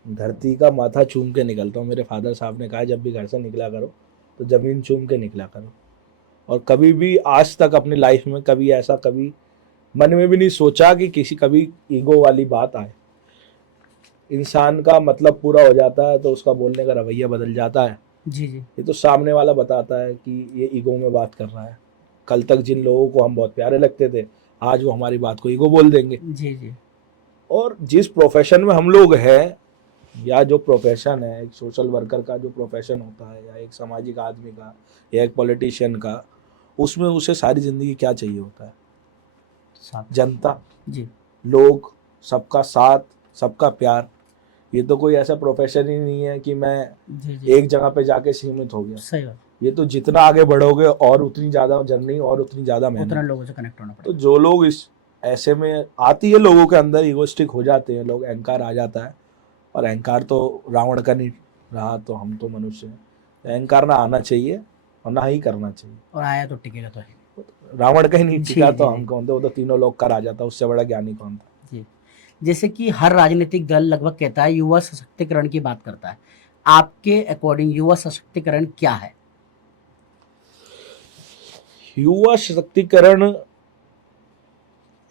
धरती का माथा चूम के निकलता हूँ। मेरे फादर साहब ने कहा जब भी घर से निकला करो तो ज़मीन चूम के निकला करो। और कभी भी आज तक अपनी लाइफ में कभी ऐसा कभी मन में भी नहीं सोचा कि किसी कभी ईगो वाली बात आए। इंसान का मतलब पूरा हो जाता है तो उसका बोलने का रवैया बदल जाता है। जी जी। ये तो सामने वाला बताता है कि ये ईगो में बात कर रहा है। कल तक जिन लोगों को हम बहुत प्यारे लगते थे, आज वो हमारी बात को ईगो बोल देंगे। जी जी। और जिस प्रोफेशन में हम लोग हैं, या जो प्रोफेशन है एक सोशल वर्कर का जो प्रोफेशन होता है, या एक सामाजिक आदमी का, या एक पॉलिटिशियन का, उसमें उसे सारी ज़िंदगी क्या चाहिए होता है? साथ। जनता, जी लोग, सबका साथ, सबका प्यार। ये तो कोई ऐसा प्रोफेशन ही नहीं है कि मैं जी जी। एक जगह पे जाके सीमित हो गया। सही बात। ये तो जितना आगे बढ़ोगे और उतनी ज़्यादा जर्नी और उतनी ज़्यादा उतना मेहनत। लोगों से कनेक्ट होना तो पड़ेगा। जो लोग इस ऐसे में आती है, लोगों के अंदर ईगोस्टिक हो जाते हैं लोग, अहंकार आ जाता है। और अहंकार तो रावण का नहीं रहा, तो हम तो मनुष्य हैं। अहंकार ना आना चाहिए और ना ही करना चाहिए। और आया तो टिकेगा तो है। रावण का ही नहीं जी, टिका जी, तो जी। हम कौन थे? वो तो तीनों लोग का राजा था, उससे बड़ा ज्ञानी कौन था? जी। जैसे कि हर राजनीतिक दल लगभग कहता है युवा सशक्तिकरण की बात करता है, आपके अकॉर्डिंग युवा सशक्तिकरण क्या है? युवा सशक्तिकरण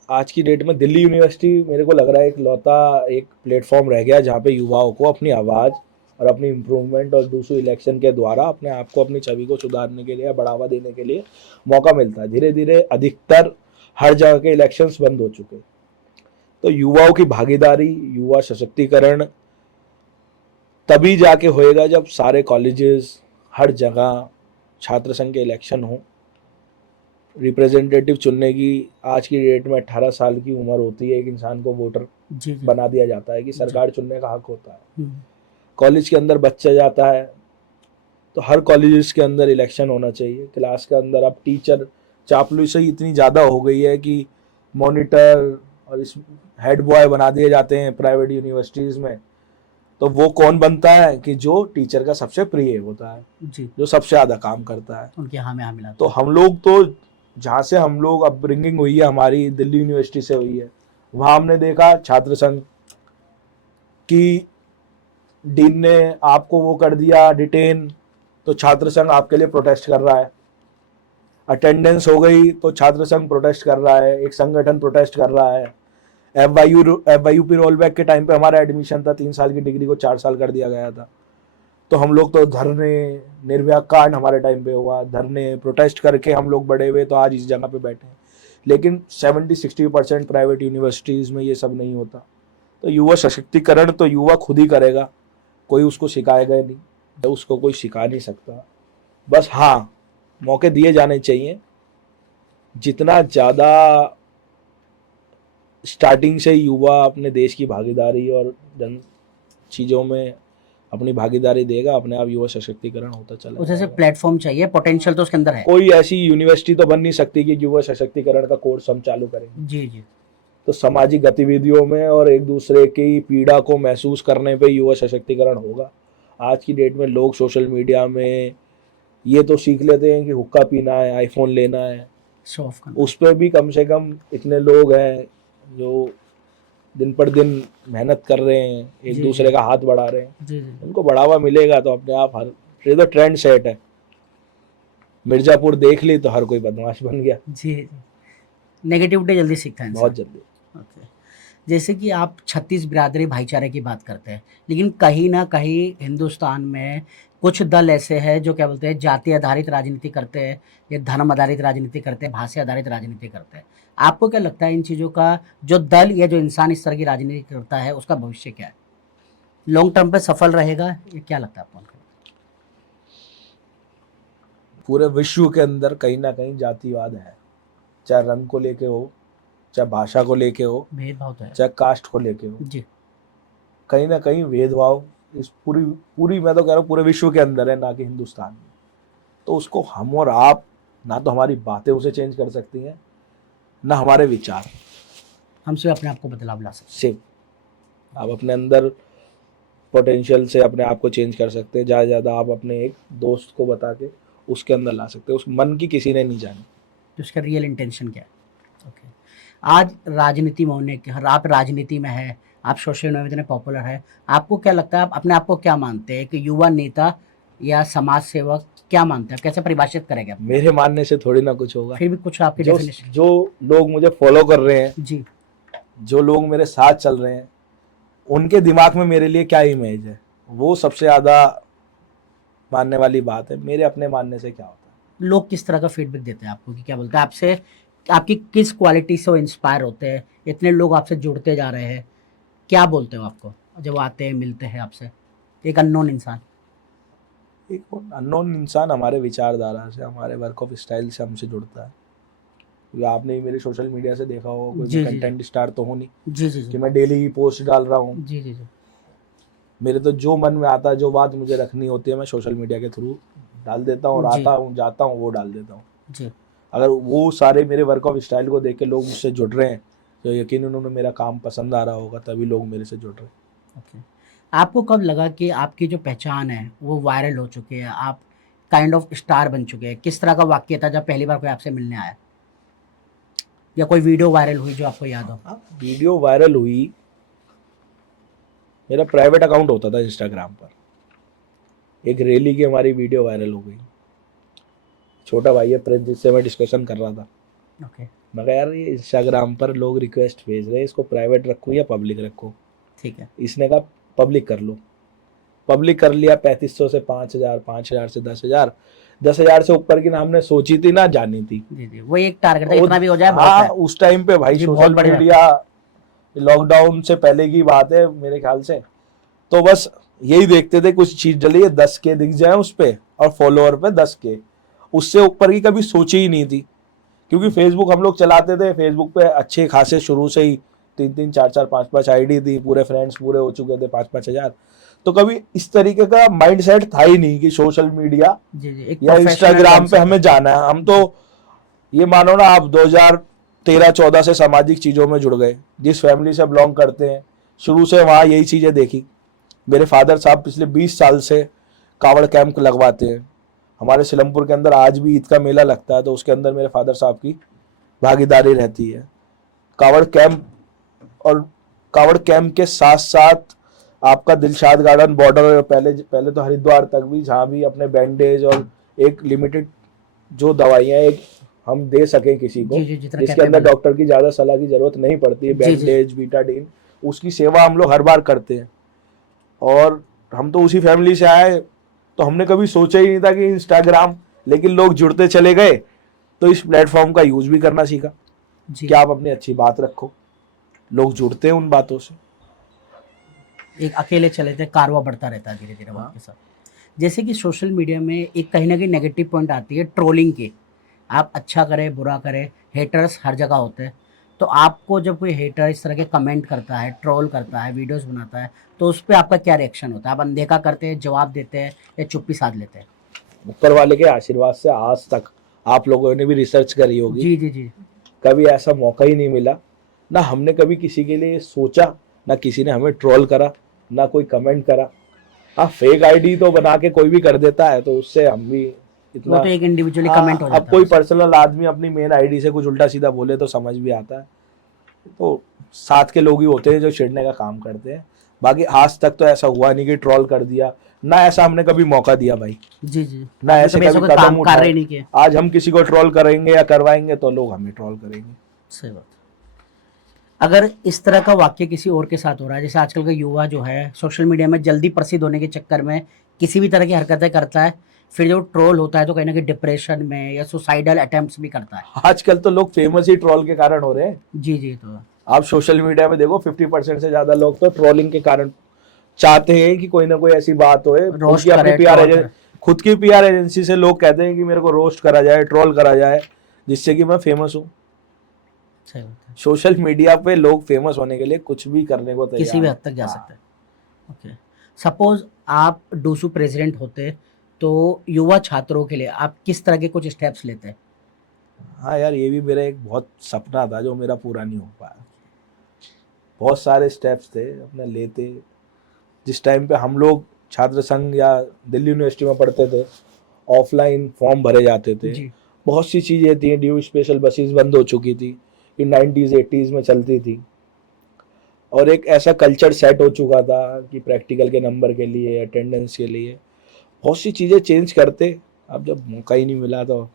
आज की डेट में दिल्ली यूनिवर्सिटी मेरे को लग रहा है एक लौता एक प्लेटफॉर्म रह गया जहाँ पे युवाओं को अपनी आवाज़ और अपनी इम्प्रूवमेंट और दूसरे इलेक्शन के द्वारा अपने आप को, अपनी छवि को सुधारने के लिए या बढ़ावा देने के लिए मौका मिलता है। धीरे धीरे अधिकतर हर जगह के इलेक्शंस बंद हो चुके। तो युवाओं की भागीदारी, युवा सशक्तिकरण तभी जाके होएगा जब सारे कॉलेजेस, हर जगह छात्र संघ के इलेक्शन हो। रिप्रेजेंटेटिव चुनने की आज की डेट में 18 साल की उम्र होती है, एक इंसान को वोटर जी जी बना दिया जाता है कि सरकार चुनने का हक होता है। हम्म, कॉलेज के अंदर बच्चा जाता है तो हर कॉलेजेस के अंदर इलेक्शन होना चाहिए। क्लास के अंदर अब टीचर चापलूसी इतनी ज़्यादा हो गई है कि मॉनिटर और इस हेड बॉय बना दिए जाते हैं प्राइवेट यूनिवर्सिटीज़ में। तो वो कौन बनता है कि जो टीचर का सबसे प्रिय होता है, जी जो सबसे ज़्यादा काम करता है। उनके हाँ में हाँ मिलाते तो हैं। हम लोग तो जहाँ से हम लोग अपब्रिंगिंग हुई है हमारी दिल्ली यूनिवर्सिटी से हुई है, वहाँ हमने देखा छात्र संघ की डीन ने आपको वो कर दिया डिटेन, तो छात्र संघ आपके लिए प्रोटेस्ट कर रहा है। अटेंडेंस हो गई तो छात्र संघ प्रोटेस्ट कर रहा है, एक संगठन प्रोटेस्ट कर रहा है। एफ वाई रोल बैक के टाइम पे हमारा एडमिशन था, 3 साल की डिग्री को 4 साल कर दिया गया था। तो हम लोग तो धरने, निर्भया कांड हमारे टाइम पे हुआ, धरने प्रोटेस्ट करके हम लोग बड़े हुए तो आज इस जगह पे बैठे हैं। लेकिन 70-60% प्राइवेट यूनिवर्सिटीज़ में ये सब नहीं होता। तो युवा सशक्तिकरण तो युवा खुद ही करेगा, कोई उसको सिखाएगा नहीं, तो उसको कोई सिखा नहीं सकता। बस हाँ, मौके दिए जाने चाहिए। जितना ज़्यादा स्टार्टिंग से युवा अपने देश की भागीदारी और जन चीज़ों में अपनी भागीदारी देगा, अपने आप युवा सशक्तिकरण होता चला उसे से जाएगा। प्लेटफॉर्म चाहिए, पोटेंशियल तो उसके अंदर है। कोई ऐसी यूनिवर्सिटी तो बन नहीं सकती कि युवा सशक्तिकरण का कोर्स हम चालू करेंगे। जी जी तो सामाजिक गतिविधियों में और एक दूसरे की पीड़ा को महसूस करने पे युवा सशक्तिकरण होगा। आज की डेट में लोग सोशल मीडिया में ये तो सीख लेते हैं कि हुक्का पीना है, आईफोन लेना है, शॉफ करना। उस पर भी कम से कम इतने लोग हैं जो दिन पर दिन मेहनत कर रहे हैं, एक जी, दूसरे जी। का हाथ बढ़ा रहे हैं। जी जी उनको बढ़ावा मिलेगा तो अपने आप हर, ये तो ट्रेंड सेट है। मिर्जापुर देख ली तो हर कोई बदमाश बन गया जी जी नेगेटिविटी जल्दी सीखता है बहुत इंसान। जल्दी। ओके। जैसे कि आप 36 बिरादरी भाईचारे की बात करते हैं, लेकिन कहीं ना कहीं हिंदुस्तान में कुछ दल ऐसे हैं जो क्या बोलते हैं जाति आधारित राजनीति करते हैं, या धर्म आधारित राजनीति करते हैं, भाषा आधारित राजनीति करते हैं। आपको क्या लगता है इन चीज़ों का, जो दल या जो इंसान इस तरह की राजनीति करता है उसका भविष्य क्या है? लॉन्ग टर्म पे सफल रहेगा, ये क्या लगता है आपको? पूरे विश्व के अंदर कहीं ना कहीं जातिवाद है, चाहे रंग को लेके हो, चाहे भाषा को लेके हो, भेदभाव तो है। चाहे कास्ट को लेके हो। जी कहीं ना कहीं भेदभाव इस पूरी पूरी मैं तो कह रहा हूँ पूरे विश्व के अंदर है, ना कि हिंदुस्तान में। तो उसको हम और आप, ना तो हमारी बातें उसे चेंज कर सकती हैं, ना हमारे विचार। हमसे अपने आप को बदलाव ला सकते सिर्फ आप अपने अंदर पोटेंशियल से अपने आप को चेंज कर सकते हैं। ज़्यादा से ज़्यादा आप अपने एक दोस्त को बता के उसके अंदर ला सकते हैं, उस मन की किसी ने नहीं जानी। तो उसका रियल इंटेंशन क्या है? ओके। आज राजनीति में होने के, आप राजनीति में है, आप सोशल मीडिया में इतने पॉपुलर है, आपको क्या लगता है, आप अपने आप को क्या मानते हैं कि युवा नेता या समाज सेवक, क्या मानते हैं, कैसे परिभाषित करेंगे आप? मेरे मानने से थोड़ी ना कुछ होगा। फिर भी कुछ आपकी जो डेफिनेशन। जो लोग मुझे फॉलो कर रहे हैं, जी जो लोग मेरे साथ चल रहे हैं, उनके दिमाग में मेरे लिए क्या इमेज है, वो सबसे ज़्यादा मानने वाली बात है। मेरे अपने मानने से क्या होता है। लोग किस तरह का फीडबैक देते हैं आपको, कि क्या बोलते हैं आपसे, आपकी किस क्वालिटी से वो इंस्पायर होते हैं? इतने लोग आपसे जुड़ते जा रहे हैं, क्या बोलते हो आपको जब वो आते हैं मिलते हैं आपसे, एक अननोन इंसान? एक अननोन इंसान हमारे विचारधारा से, हमारे वर्क ऑफ स्टाइल से हमसे जुड़ता है। क्योंकि आपने ही मेरे सोशल मीडिया से देखा होगा, कोई जी, मैं जी, कंटेंट स्टार तो हूँ नहीं जी जी कि जी मैं डेली ही पोस्ट डाल रहा हूँ। जी जी जी मेरे तो जो मन में आता है, जो बात मुझे रखनी होती है, मैं सोशल मीडिया के थ्रू डाल देता हूँ, और जी आता हूँ जाता हूँ वो डाल देता हूँ। जी अगर वो सारे मेरे वर्क ऑफ स्टाइल को देख के लोग मुझसे जुड़ रहे हैं तो यकीन उन्होंने मेरा काम पसंद आ रहा होगा, तभी लोग मेरे से जुड़ रहे हैं। ओके। आपको कब लगा कि आपकी जो पहचान है वो वायरल हो चुकी है, आप काइंड ऑफ स्टार बन चुके हैं? किस तरह का वाक्य था जब पहली बार कोई आपसे मिलने आया, या कोई वीडियो वायरल हुई जो आपको याद हो? वीडियो वायरल हुई, मेरा प्राइवेट अकाउंट होता था इंस्टाग्राम पर, एक रैली की हमारी वीडियो वायरल हो गई। छोटा भाई है प्रिंस, जिससे मैं डिस्कशन कर रहा था। ओके मैं कहा यार ये इंस्टाग्राम पर लोग रिक्वेस्ट भेज रहे हैं, इसको प्राइवेट रखूँ या पब्लिक रखूँ। ठीक है। इसने कहा पब्लिक कर लो। पब्लिक कर लिया, 3500 से 5000, 5000 से 10,000, 10,000 से ऊपर की ना हमने सोची थी ना जानी थी। जी जी वो एक टारगेट था, इतना भी हो जाए बहुत हाँ, है। उस टाइम पे भाई जी, बहुत सोशल बढ़िया। मीडिया, लॉकडाउन से पहले की बात है मेरे ख्याल से। तो बस यही देखते थे कुछ चीज डली है, 10K दिख जाए उस पे और फॉलोअर पे 10K, उससे ऊपर की कभी सोची ही नहीं थी क्योंकि फेसबुक हम लोग चलाते थे, फेसबुक पे अच्छे खासे शुरू से ही 3-3, 4-4, 5-5 आईडी थी, पूरे फ्रेंड्स पूरे हो चुके थे 5-5 हजार। तो कभी इस तरीके का माइंडसेट था ही नहीं कि सोशल मीडिया जी जी, एक या प्रोफेशनल इंस्टाग्राम पे हमें जाना है। हम तो ये मानो ना, आप 2013-14 से सामाजिक चीजों में जुड़ गए, जिस फैमिली से बिलोंग करते हैं शुरू से वहाँ यही चीजें देखी। मेरे फादर साहब पिछले 20 साल से कावड़ कैंप लगवाते हैं। हमारे सिलमपुर के अंदर आज भी ईद का मेला लगता है, तो उसके अंदर मेरे फादर साहब की भागीदारी रहती है। कावड़ कैंप, और कावड़ कैंप के साथ साथ आपका दिलशाद गार्डन बॉर्डर, पहले पहले तो हरिद्वार तक भी, जहाँ भी अपने बैंडेज और एक लिमिटेड जो दवाइयाँ एक हम दे सकें किसी को, जी जी, जितना जिसके अंदर कैपेबल। डॉक्टर की ज़्यादा सलाह की जरूरत नहीं पड़ती है, जी जी बैंडेज बीटाडीन, उसकी सेवा हम लोग हर बार करते हैं। और हम तो उसी फैमिली से आए, तो हमने कभी सोचा ही नहीं था कि इंस्टाग्राम, लेकिन लोग जुड़ते चले गए तो इस प्लेटफॉर्म का यूज भी करना सीखा जी। कि आप अपनी अच्छी बात रखो, लोग जुड़ते हैं उन बातों से। एक अकेले चले थे, कारवा बढ़ता रहता है धीरे धीरे वक्त के साथ। जैसे कि सोशल मीडिया में एक कहीं ना कहीं नेगेटिव पॉइंट आती है ट्रोलिंग की। आप अच्छा करें बुरा करें, हेटर्स हर जगह होते हैं। तो आपको जब कोई हेटर इस तरह के कमेंट करता है, ट्रोल करता है, वीडियोस बनाता है, तो उस पर आपका क्या रिएक्शन होता है? आप अनदेखा करते हैं, जवाब देते हैं, या चुप्पी साध लेते हैं? ऊपर वाले के आशीर्वाद से आज तक आप लोगों ने भी रिसर्च करी होगी, जी जी जी। कभी ऐसा मौका ही नहीं मिला, ना हमने कभी किसी के लिए सोचा, ना किसी ने हमें ट्रोल करा, ना कोई कमेंट करा। हाँ, फेक आईडी तो बना के कोई भी कर देता है, तो उससे हम भी वो इतना, तो एक इंडिविजुअली कमेंट हो हाँ, अब जाता है कोई बस। पर्सनल आदमी अपनी मेन आईडी से कुछ उल्टा सीधा बोले तो समझ भी आता है। तो साथ के लोग ही होते हैं जो चिढ़ने का काम करते हैं। बाकी आज तक तो ऐसा हुआ नहीं कि ट्रोल कर दिया, ना ऐसा हमने कभी मौका दिया भाई, जी जी, ना आपने ऐसे कभी ऐसा कभी कोई काम कदम कार्य उठाए। नहीं किया? आज हम किसी को ट्रोल करेंगे या करवाएंगे तो लोग हमें ट्रोल करेंगे। सही बात। अगर इस तरह का वाक्य किसी और के साथ हो रहा है, जैसे आजकल का युवा जो है सोशल मीडिया में जल्दी प्रसिद्ध होने के चक्कर में किसी भी तरह की हरकतें करता है, फिर जो ट्रोल होता है तो कहीं ना कहीं डिप्रेशन में या सुसाइडल अटेम्प्ट्स भी करता है। आजकल तो लोग फेमस ही ट्रोल के कारण हो रहे हैं। जी जी। तो आप सोशल मीडिया में देखो, 50% से ज्यादा लोग तो ट्रोलिंग के कारण चाहते हैं कि कोई ना कोई ऐसी बात होए, उनकी रोस्ट अपनी करे, पीआर ट्रोल एजेंसी, करे। खुद की पीआर एजेंसी से लोग कहते हैं कि मेरे को रोस्ट करा जाए, ट्रोल करा जाए, जिससे कि मैं फेमस हूँ। सही बात है। सोशल मीडिया पे लोग फेमस होने के लिए कुछ भी करने को किसी तैयार भी है। हद तक जा हाँ। सकता है। ओके। सपोज आप डूसू प्रेसिडेंट होते, तो युवा छात्रों के लिए आप किस तरह के कुछ स्टेप्स लेते? हाँ यार, ये भी मेरा एक बहुत सपना था जो मेरा पूरा नहीं हो पाया। बहुत सारे स्टेप्स थे अपने लेते। जिस टाइम पे हम लोग छात्र संघ या दिल्ली यूनिवर्सिटी में पढ़ते थे, ऑफलाइन फॉर्म भरे जाते थे। जी बहुत सी चीज़ें थी, ड्यू स्पेशल बसेस बंद हो चुकी थी, कि 90s 80s में चलती थी, और एक ऐसा कल्चर सेट हो चुका था कि प्रैक्टिकल के नंबर के लिए, अटेंडेंस के लिए बहुत सी चीज़ें चेंज करते। अब जब मौका ही नहीं मिला तो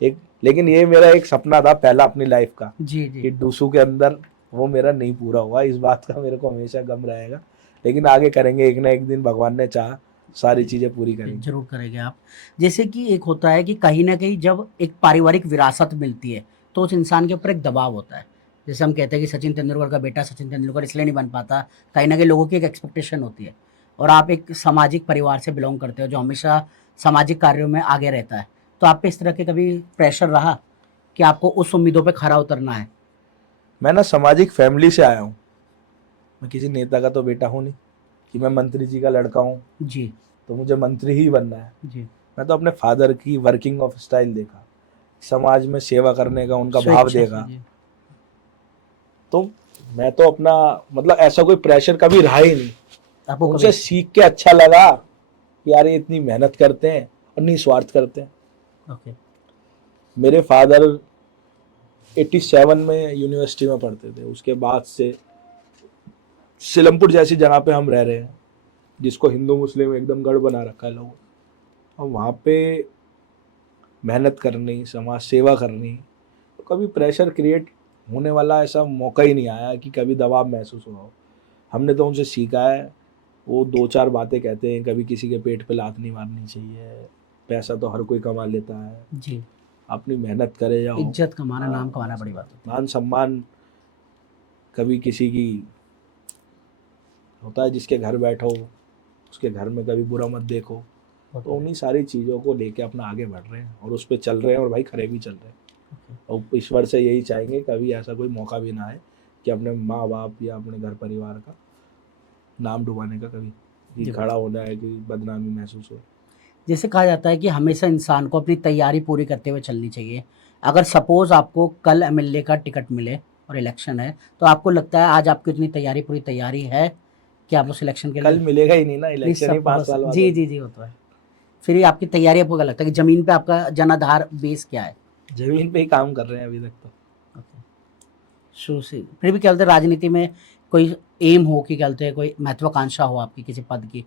एक, लेकिन ये मेरा एक सपना था पहला अपनी लाइफ का, जी जी। कि डूसू के अंदर, वो मेरा नहीं पूरा हुआ। इस बात का मेरे को हमेशा गम रहेगा, लेकिन आगे करेंगे, एक ना एक दिन भगवान ने चाहा सारी चीज़ें पूरी करेंगे। जरूर करेंगे आप। जैसे कि एक होता है कि कहीं ना कहीं जब एक पारिवारिक विरासत मिलती है, तो उस इंसान के ऊपर एक दबाव होता है। जैसे हम कहते हैं कि सचिन तेंदुलकर का बेटा सचिन तेंदुलकर इसलिए नहीं बन पाता, कहीं ना कहीं लोगों की एक एक्सपेक्टेशन होती है। और आप एक सामाजिक परिवार से बिलोंग करते हो जो हमेशा सामाजिक कार्यों में आगे रहता है। तो आप पे इस तरह के कभी प्रेशर रहा कि आपको उस उम्मीदों पे खरा उतरना है? मैं ना सामाजिक फैमिली से आया हूँ, मैं किसी नेता का तो बेटा हूँ नहीं कि मैं मंत्री जी का लड़का हूँ जी तो मुझे मंत्री ही बनना है। जी। मैं तो अपने फादर की वर्किंग ऑफ स्टाइल देखा, समाज में सेवा करने का उनका भाव स्वेच्छा से देखा। जी। तो मैं तो अपना, मतलब ऐसा कोई प्रेशर कभी रहा ही नहीं। आपको उनसे कभी? सीख के अच्छा लगा कि यार ये इतनी मेहनत करते हैं और निस्वार्थ करते हैं। ओके। मेरे फादर 87 में यूनिवर्सिटी में पढ़ते थे, उसके बाद से सिलमपुर जैसी जगह पे हम रह रहे हैं, जिसको हिंदू मुस्लिम एकदम गढ़ बना रखा है लोगों, और वहाँ पे मेहनत करनी, समाज सेवा करनी, तो कभी प्रेशर क्रिएट होने वाला ऐसा मौका ही नहीं आया कि कभी दबाव महसूस हुआ हो। हमने तो उनसे सीखा है, वो 2-4 बातें कहते हैं, कभी किसी के पेट पे लात नहीं मारनी चाहिए, पैसा तो हर कोई कमा लेता है, जी। अपनी मेहनत करे जाओ। इज्जत कमाना, नाम हाँ, कमाना बड़ी बात होती है। मान सम्मान कभी किसी की होता है, जिसके घर बैठो उसके घर में कभी बुरा मत देखो। तो उन्हीं सारी चीज़ों को लेके अपना आगे बढ़ रहे हैं और उस पर चल रहे हैं, और भाई खरे भी चल रहे हैं। और ईश्वर से यही चाहेंगे कभी ऐसा कोई मौका भी ना आए कि अपने माँ बाप या अपने घर परिवार का नाम डुबाने का कभी जी। कि खड़ा होना है कि बदनामी महसूस हो। जैसे कहा जाता है कि हमेशा इंसान को अपनी तैयारी पूरी करते हुए चलनी चाहिए। अगर सपोज आपको कल एमएलए का टिकट मिले और इलेक्शन है, तो आपको लगता है आज आपकी उतनी तैयारी पूरी तैयारी है कि आप उस इलेक्शन के कल लिए मिलेगा ही नहीं ना, नहीं इलेक्शन ही 5 साल बाद जी होगा। जी जी वो तो है। फिर ये आपकी तैयारी आपको क्या लगता है कि जमीन पे आपका जनाधार बेस क्या है? जमीन पे ही काम कर रहे हैं अभी तक तो। शुरू से फिर भी क्या बोलते हैं राजनीति में कोई एम हो कि क्या बोलते हैं कोई महत्वाकांक्षा हो आपकी किसी पद की?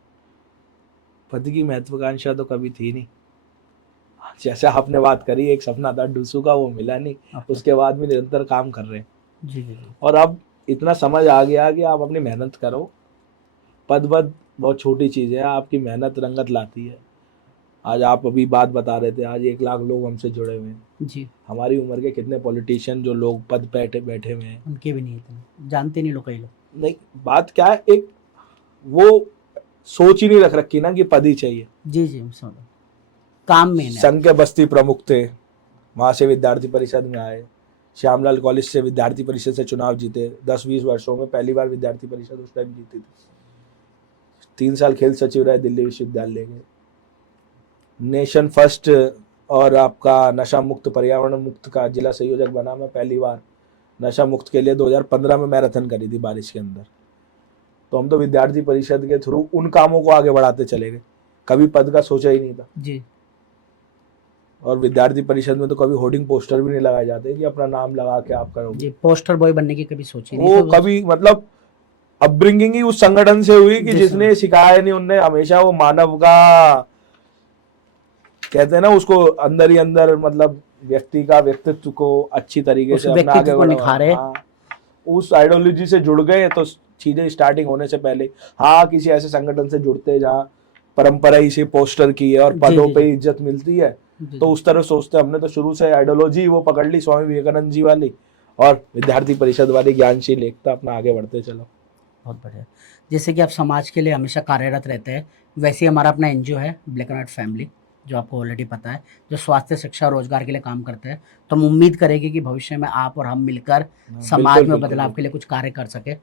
पद की महत्वाकांक्षा तो कभी थी नहीं। जैसे आपने बात करी एक सपना था डूसू का, वो मिला नहीं, Okay. उसके बाद भी निरंतर काम कर रहे हैं। जी जी जी और अब इतना समझ आ गया कि आप अपनी मेहनत करो, पद बहुत छोटी चीज़ है, आपकी मेहनत रंगत लाती है। आज आप अभी बात बता रहे थे, आज 1 लाख लोग हमसे जुड़े हुए हैं। जी हमारी उम्र के कितने पॉलिटिशियन जो लोग पद पे बैठे हुए हैं। उनके भी नहीं इतने जानते नहीं लोग कई लोग। नहीं, बात क्या है, एक वो सोच ही नहीं रख रखी ना कि पद ही चाहिए। जी जी मैं समझ रहा हूँ। काम में है। संघ के बस्ती प्रमुख थे, वहाँ से विद्यार्थी परिषद में आए, श्यामलाल कॉलेज से विद्यार्थी परिषद से चुनाव जीते। 10-20 वर्षों में पहली बार विद्यार्थी परिषद उस टाइम जीती थी। 3 साल खेल सचिव रहे दिल्ली विश्वविद्यालय के। नेशन फर्स्ट और आपका नशा मुक्त पर्यावरण मुक्त का जिला संयोजक बना मैं पहली बार। नशा मुक्त के लिए 2015 में मैराथन करी थी बारिश के अंदर। तो हम तो विद्यार्थी परिषद के थ्रू उन कामों को आगे बढ़ाते चले गए, कभी पद का सोचा ही नहीं था। जी और विद्यार्थी परिषद में तो कभी होर्डिंग पोस्टर भी नहीं लगाए जाते कि अपना नाम लगा के आप करोगे। जी पोस्टर बॉय बनने की कभी सोची नहीं वो थी? कभी मतलब अपब्रिंगिंग ही उस संगठन से हुई कि जिसने सिखाया नहीं, उनने हमेशा वो मानव का कहते हैं ना उसको अंदर ही अंदर मतलब व्यक्ति का व्यक्तित्व को अच्छी तरीके से अपना आगे निखारे। हाँ, उस आइडियोलॉजी से जुड़ गए तो चीजें स्टार्टिंग होने से पहले हाँ किसी ऐसे संगठन से जुड़ते हैं जहाँ परंपरा ही से पोस्टर की है और पदों पे इज्जत मिलती है, तो उस तरह सोचते हैं। हमने तो शुरू से आइडियोलॉजी वो पकड़ ली स्वामी विवेकानंद जी वाली और विद्यार्थी परिषद वाली ज्ञानशील एकता, अपना आगे बढ़ते चलो। बहुत बढ़िया। जैसे कि आप समाज के लिए हमेशा कार्यरत रहते हैं, वैसे ही हमारा अपना एनजीओ है ब्लैक एंड व्हाइट फैमिली, जो आपको ऑलरेडी पता है, जो स्वास्थ्य शिक्षा और रोजगार के लिए काम करते हैं। तो हम उम्मीद करेंगे कि भविष्य में आप और हम मिलकर समाज में बदलाव के लिए कुछ कार्य कर सके।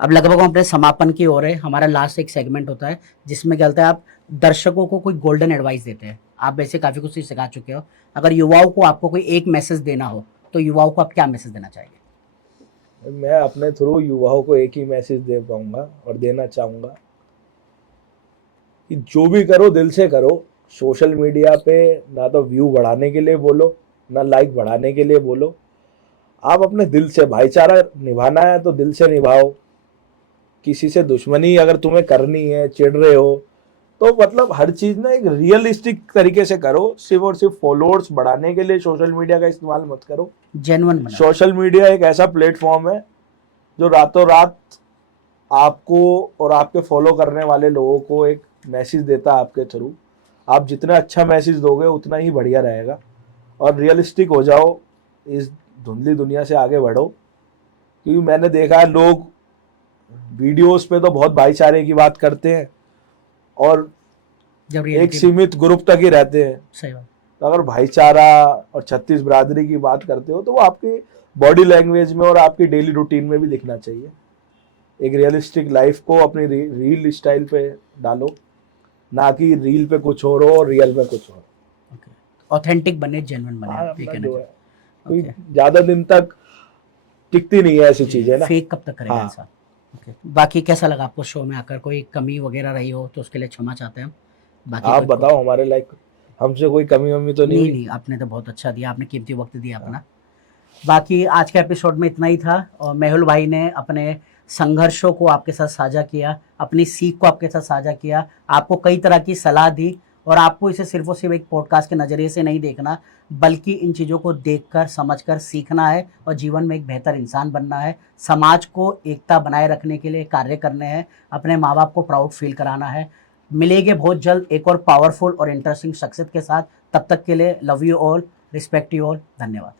अब लगभग हम अपने समापन की ओर है। हमारा लास्ट एक सेगमेंट होता है जिसमें क्या होता है आप दर्शकों को कोई गोल्डन एडवाइस देते हैं। आप वैसे काफ़ी कुछ सिखा चुके हो, अगर युवाओं को आपको कोई एक मैसेज देना हो तो युवाओं को आप क्या मैसेज देना चाहेंगे? मैं अपने थ्रू युवाओं को एक ही मैसेज दे पाऊंगा और देना चाहूंगा कि जो भी करो दिल से करो। सोशल मीडिया पे ना तो व्यू बढ़ाने के लिए बोलो, ना लाइक बढ़ाने के लिए बोलो। आप अपने दिल से भाईचारा निभाना है तो दिल से निभाओ। किसी से दुश्मनी अगर तुम्हें करनी है, चिढ़ रहे हो, तो मतलब हर चीज ना एक रियलिस्टिक तरीके से करो। सिर्फ और सिर्फ फॉलोअर्स बढ़ाने के लिए सोशल मीडिया का इस्तेमाल मत करो। जेन्युइन सोशल मीडिया एक ऐसा प्लेटफॉर्म है जो रातों रात आपको और आपके फॉलो करने वाले लोगों को एक मैसेज देता है आपके थ्रू। आप जितना अच्छा मैसेज दोगे उतना ही बढ़िया रहेगा। और रियलिस्टिक हो जाओ, इस धुंधली दुनिया से आगे बढ़ो। क्योंकि मैंने देखा है लोग वीडियोस पे तो बहुत भाईचारे की बात करते हैं और जब एक सीमित ग्रुप तक ही रहते हैं। सही बात। तो अगर भाईचारा और 36 बिरादरी की बात करते हो तो वो आपकी बॉडी लैंग्वेज में और आपकी डेली रूटीन में भी दिखना चाहिए। एक रियलिस्टिक लाइफ को अपनी रील स्टाइल पे डालो, ना कि रील पे कुछ और हो और रियल में कुछ और। ऑथेंटिक बने, जेन्युइन बने। अपना जो है कोई ज्यादा दिन तक टिकती नहीं है ऐसी चीजें ना। फेक कब तक करेगा इंसान। बाकी कैसा लगा आपको शो में आकर? कोई कमी वगैरह रही हो तो उसके लिए क्षमा चाहते हैं हम। बाकी आप बताओ, हमारे लाइक हमसे कोई कमी वमी तो नहीं? नहीं, आपने तो बहुत अच्छा दिया, आपने कीमती वक्त दिया अपना। बाकी आज के एपिसोड में इतना ही था और मेहुल भाई ने अपने संघर्षों को आपके साथ साझा किया, अपनी सीख को आपके साथ साझा किया, आपको कई तरह की सलाह दी। और आपको इसे सिर्फ और सिर्फ एक पॉडकास्ट के नज़रिए से नहीं देखना, बल्कि इन चीज़ों को देखकर समझकर सीखना है और जीवन में एक बेहतर इंसान बनना है। समाज को एकता बनाए रखने के लिए कार्य करने हैं, अपने माँ बाप को प्राउड फील कराना है। मिलेंगे बहुत जल्द एक और पावरफुल और इंटरेस्टिंग शख्सियत के साथ। तब तक के लिए love you all, respect you all, धन्यवाद।